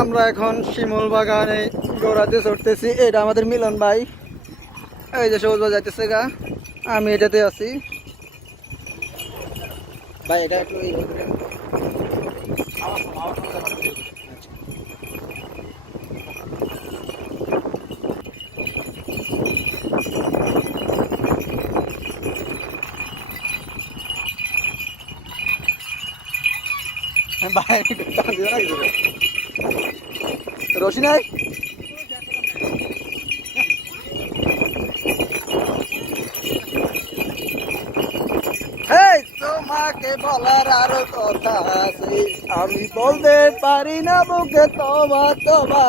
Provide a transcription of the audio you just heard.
আমরা এখন শিমুল বাগানে গোড়াতে চড়তেছি। এটা আমাদের মিলন ভাই, এই যে সবুজ যাইতেছে গা, আমি এটাতে আছি ভাই। এটা একটু ভাই রশি নাই। এই তোমাকে বলার আরো কথা আছে, আমি বলতে পারি না বুকে তোমা তোমা।